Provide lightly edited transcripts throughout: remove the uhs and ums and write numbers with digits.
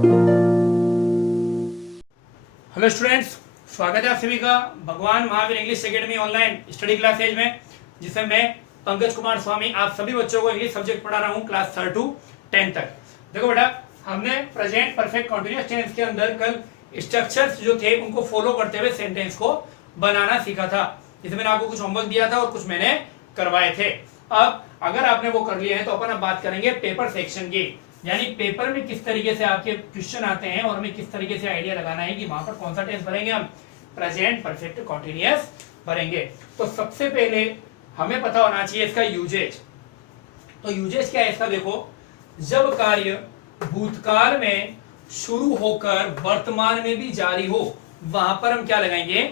Hello students, स्वागत है आप सभी का भगवान Mahavir English academy online study classes में, जिसमें मैं पंकज कुमार स्वामी आप सभी बच्चों को इंग्लिश सब्जेक्ट पढ़ा रहा हूं क्लास 3 to 10 तक। देखो बेटा, हमने प्रेजेंट परफेक्ट कॉन्टिन्यूअस टेंस के अंदर कल स्ट्रक्चर्स जो थे उनको फॉलो करते हुए सेंटेंस को बनाना सीखा था। जिसमें मैंने आपको कुछ होमवर्क दिया था और कुछ मैंने करवाए थे। अब अगर आपने वो कर लिए हैं तो अपन अब बात करेंगे पेपर सेक्शन की, यानी पेपर में किस तरीके से आपके क्वेश्चन आते हैं और हमें किस तरीके से आइडिया लगाना है कि वहां पर कौन सा टेंस भरेंगे। हम प्रेजेंट परफेक्ट कॉन्टिन्यूअस भरेंगे। तो सबसे पहले हमें पता होना चाहिए इसका यूजेज। तो यूजेज क्या है इसका? देखो, जब कार्य भूतकाल में शुरू होकर वर्तमान में भी जारी हो, वहां पर हम क्या लगाएंगे?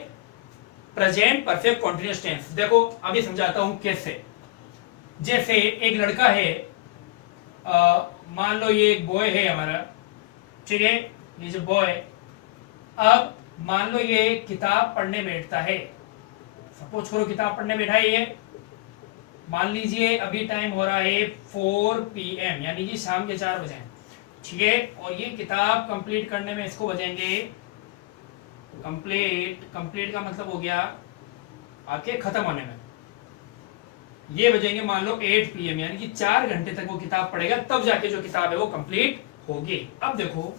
Present perfect continuous tense. देखो अभी समझाता हूं कैसे। जैसे एक लड़का है, मान लो ये एक बॉय है हमारा, ठीक है, ये जो बॉय, अब मान लो ये किताब पढ़ने बैठता है। सपोज करो किताब पढ़ने बैठा है ये, मान लीजिए अभी टाइम हो रहा है 4 PM, यानी कि शाम के 4 बजे, ठीक है। और ये किताब कंप्लीट करने में इसको बजेंगे, कंप्लीट का मतलब हो गया आपके खत्म होने में, ये बजेंगे मान लो 8 PM, यानी कि 4 घंटे तक वो किताब पढ़ेगा, तब जाके जो किताब है वो कंप्लीट होगी। अब देखो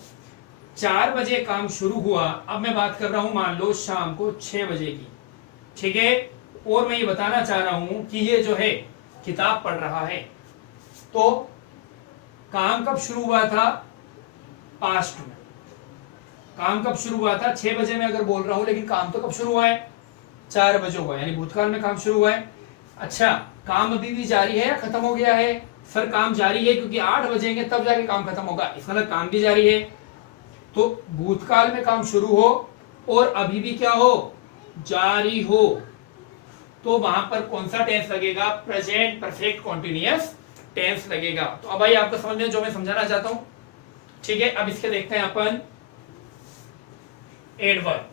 4 बजे काम शुरू हुआ, अब मैं बात कर रहा हूं मान लो शाम को 6 बजे की, ठीक है। और मैं ये बताना चाह रहा हूं कि ये जो है किताब पढ़ रहा है, तो काम कब शुरू हुआ था? पास्ट में। काम कब शुरू हुआ था? 6 बजे में अगर बोल रहा हूं, लेकिन काम तो कब शुरू हुआ है? 4 बजे हुआ, यानी भूतकाल में काम शुरू हुआ है। अच्छा, काम अभी भी जारी है या खत्म हो गया है? सर काम जारी है, क्योंकि 8 बजेंगे तब जाके काम खत्म होगा, इसका मतलब काम भी जारी है। तो भूतकाल में काम शुरू हो और अभी भी क्या हो? जारी हो, तो वहां पर कौन सा टेंस लगेगा? प्रेजेंट परफेक्ट कॉन्टिन्यूअस टेंस लगेगा। तो अब भाई आपको समझ में जो मैं समझाना चाहता हूं, ठीक है। अब इसके देखते हैं अपन एडवर्ब।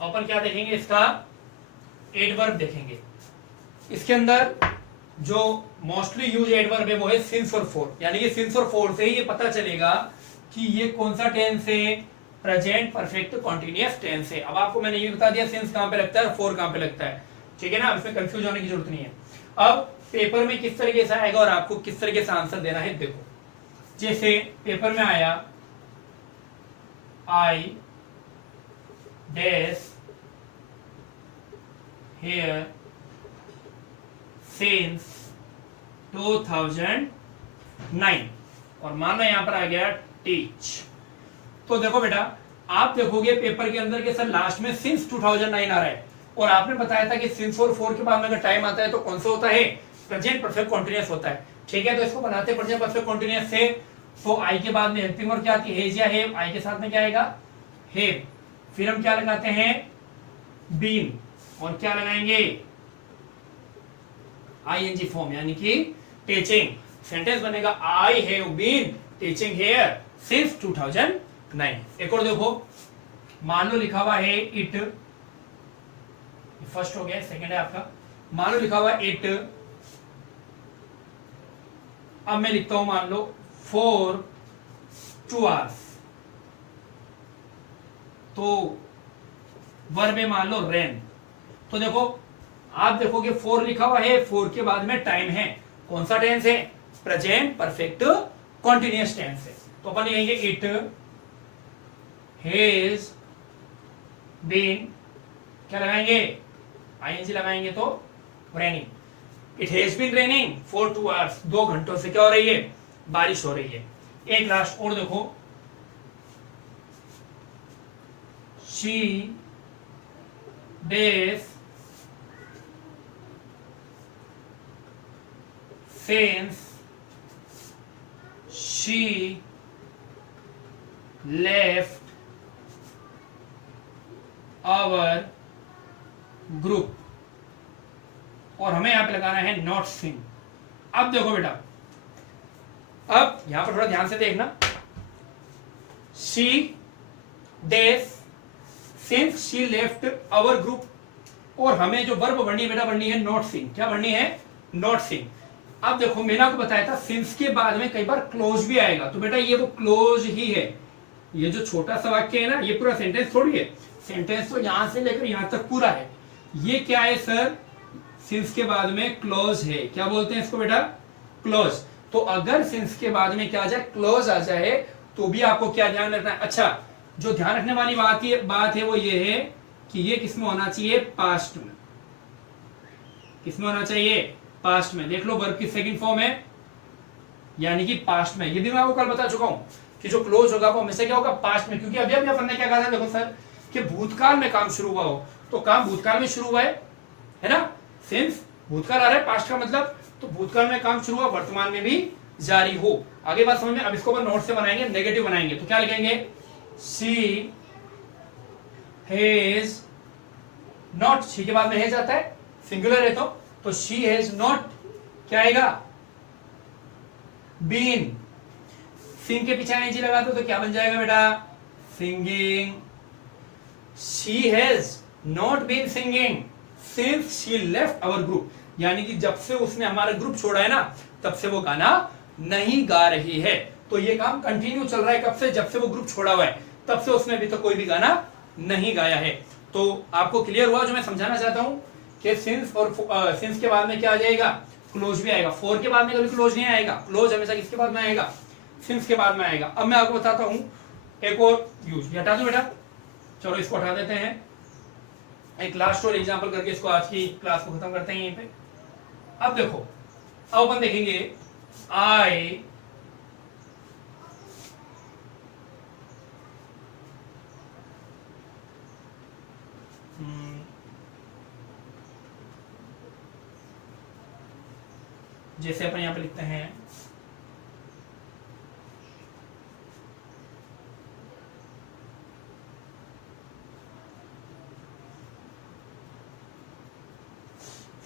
अपन क्या देखेंगे? इसका एडवर्ब देखेंगे। इसके अंदर जो मोस्टली यूज एडवर्ब है वो है सिंस और फॉर, यानी कि सिंस और फॉर से ही ये पता चलेगा कि ये कौन सा टेंस है? प्रेजेंट परफेक्ट कॉन्टिन्यूअस टेंस है। अब आपको मैंने ये बता दिया सिंस कहां पे लगता है और फॉर कहां पे लगता है, ठीक है ना। इसमें कंफ्यूज होने की जरूरत नहीं है। अब पेपर में किस तरीके से आएगा और आपको किस तरीके से आंसर देना है, देखो। जैसे पेपर में आया आई डैश हेयर सिंस 2009, और मान लो यहां पर आ गया टीच। तो देखो बेटा, आप देखोगे पेपर के अंदर के सर लास्ट में सिंस 2009 आ रहा है, और आपने बताया था कि सिंस और फॉर के बाद में अगर टाइम आता है तो कौन सा होता है? प्रेजेंट परफेक्ट कॉन्टिन्यूअस होता है, ठीक है। तो इसको बनाते हैं प्रेजेंट परफेक्ट कॉन्टिन्यूअस से। तो आई के बाद में हेल्पिंग और क्या आती है? हेज या हेव। आई के साथ में क्या आएगा? हेव। फिर हम क्या लगाते हैं? बीन। और क्या लगाएंगे? ING फॉर्म, यानी कि टीचिंग। सेंटेंस बनेगा I have been teaching here since 2009। एक और देखो, मान लो लिखा हुआ है इट, फर्स्ट हो गया, सेकंड है आपका। मान लो लिखा हुआ इट, अब मैं लिखता हूं मान लो फॉर 2 hours, तो वर्ब में मान लो रेन। तो देखो आप देखोगे 4 लिखा हुआ है, 4 के बाद में टाइम है, कौन सा टेंस है? प्रेजेंट परफेक्ट कॉन्टिन्यूअस टेंस है। तो अपन लिखेंगे इट हैज बीन, क्या लगाएंगे? ING लगाएंगे तो raining. It has been raining for 2 hours, 2 घंटों से क्या हो रही है? बारिश हो रही है। एक लास्ट और देखो, she days since she left our group, और हमें यहां पे लगाना है नॉट सिंग। अब देखो बेटा, अब यहां पर थोड़ा ध्यान से देखना। She days since she left our group, और हमें जो वर्ब बननी है बेटा, बननी है नॉट सिंग। क्या बननी है? नॉट सिंग। अब देखो मैंने आपको बताया था सिंस के बाद में कई बार क्लोज भी आएगा, तो बेटा ये वो क्लोज ही है। ये जो छोटा सा वाक्य है ना, ये पूरा सेंटेंस थोड़ी है, सेंटेंस तो यहां से लेकर यहां तक पूरा है। ये क्या है सर, सिंस के बाद में क्लोज है। क्या बोलते हैं इसको बेटा, क्लोज। तो अगर सिंस के बाद में क्या आ जाए, क्लोज आ जाए, तो भी आपको क्या ध्यान रखना है। अच्छा, जो ध्यान रखने वाली बात है वो ये है कि ये किसमें होना चाहिए, पास्ट में। किसमें होना चाहिए, पास्ट में। देख लो वर्ब की सेकंड फॉर्म है, यानी कि पास्ट में। ये भी मैं आपको कल बता चुका हूं कि जो क्लोज होगा वो हमेशा क्या होगा, पास्ट में। क्योंकि अभी अपन ने क्या कहा था, देखो सर कि भूतकाल में काम शुरू हुआ हो, तो काम भूतकाल में शुरू हुआ है ना। सिंस भूतकाल आ रहा है, पास्ट का मतलब, तो भूतकाल में काम शुरू हुआ, वर्तमान में भी जारी हो। आगे बात समझ में। अब इसको अपन नोट से बनाएंगे, नेगेटिव बनाएंगे, तो क्या लिखेंगे, शी हैज नॉट। शी के बाद में हैज आता है, सिंगुलर है तो शी हैज नॉट क्या आएगा, बीन। सिंग के पीछे आईएनजी लगा दो तो क्या बन जाएगा बेटा, singing. She has not been singing since she left our group, यानी कि जब से उसने हमारा ग्रुप छोड़ा है ना, तब से वो गाना नहीं गा रही है। तो ये काम कंटिन्यू चल रहा है, कब से, जब से वो ग्रुप छोड़ा हुआ है, तब से उसने अभी तक कोई भी गाना नहीं गाया है। तो आपको क्लियर हुआ जो मैं समझाना चाहता हूं कि सिंस और सिंस के बाद में क्या आ जाएगा, क्लोज भी आएगा। फॉर के बाद में कभी क्लोज नहीं आएगा, क्लोज हमेशा किसके बाद में आएगा, सिंस के बाद में आएगा। अब मैं आपको बताता हूं एक और यूज, हटा दो बेटा, चलो इसको हटा देते हैं। एक लास्ट और एग्जांपल करके इसको आज की क्लास को खत्म करते हैं यहीं पे। अब देखो, अब अपन देखेंगे आई जैसे अपन यहां पे लिखते हैं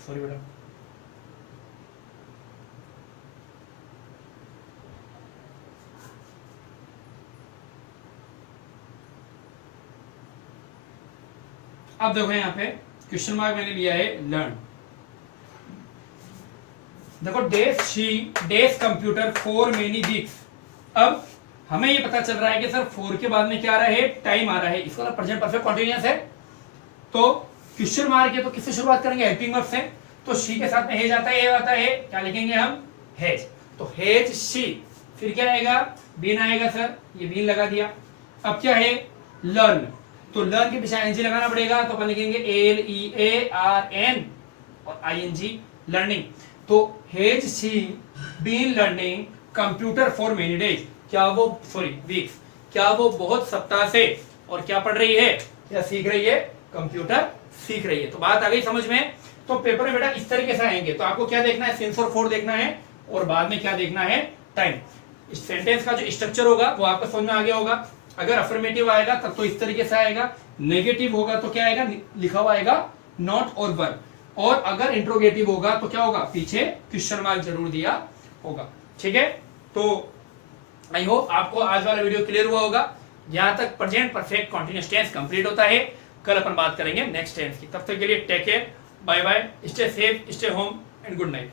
सॉरी बेटा, अब देखो यहां पे क्वेश्चन मार्क मैंने लिया है लर्न। देखो days she days computer for many weeks. अब हमें ये पता चल रहा है कि सर फॉर के बाद में क्या आ रहा है, टाइम आ रहा है। इसका प्रेजेंट परफेक्ट कॉन्टिन्यूअस है, तो क्वेश्चन मार्क है तो किससे शुरुआत करेंगे, हेल्पिंग वर्ब से। तो शी के साथ में हेज आता है, ये आता है, क्या लिखेंगे हम, हेज। तो हेज शी, फिर क्या आएगा, बीन आएगा सर, ये बीन लगा दिया। अब क्या है, लर्न। तो लर्न के पीछे आईएनजी लगाना पड़ेगा, तो अपन लिखेंगे LEARN और ING, लर्निंग। तो has she been learning computer for many days. क्या वो, सॉरी वीक्स, क्या वो बहुत सप्ताह से और क्या पढ़ रही है, क्या सीख रही है, कंप्यूटर सीख रही है। तो बात आ गई समझ में। तो पेपर में बेटा इस तरीके से आएंगे, तो आपको क्या देखना है, सिंस और फॉर देखना है, और बाद में क्या देखना है, टाइम। इस सेंटेंस का जो स्ट्रक्चर होगा वो आपको समझ में आ गया होगा। अगर अफर्मेटिव आएगा तब तो इस तरीके से आएगा, नेगेटिव होगा तो क्या आएगा, लिखा हुआ आएगा नॉट और वर्ब, और अगर इंट्रोगेटिव होगा तो क्या होगा, पीछे क्वेश्चन मार्क जरूर दिया होगा। ठीक है, तो आई होप आपको आज वाला वीडियो क्लियर हुआ होगा। यहां तक present perfect continuous tense complete होता है। कल अपन बात करेंगे नेक्स्ट टेंस की। तब तक के लिए take care, bye bye, stay safe, stay home and good night.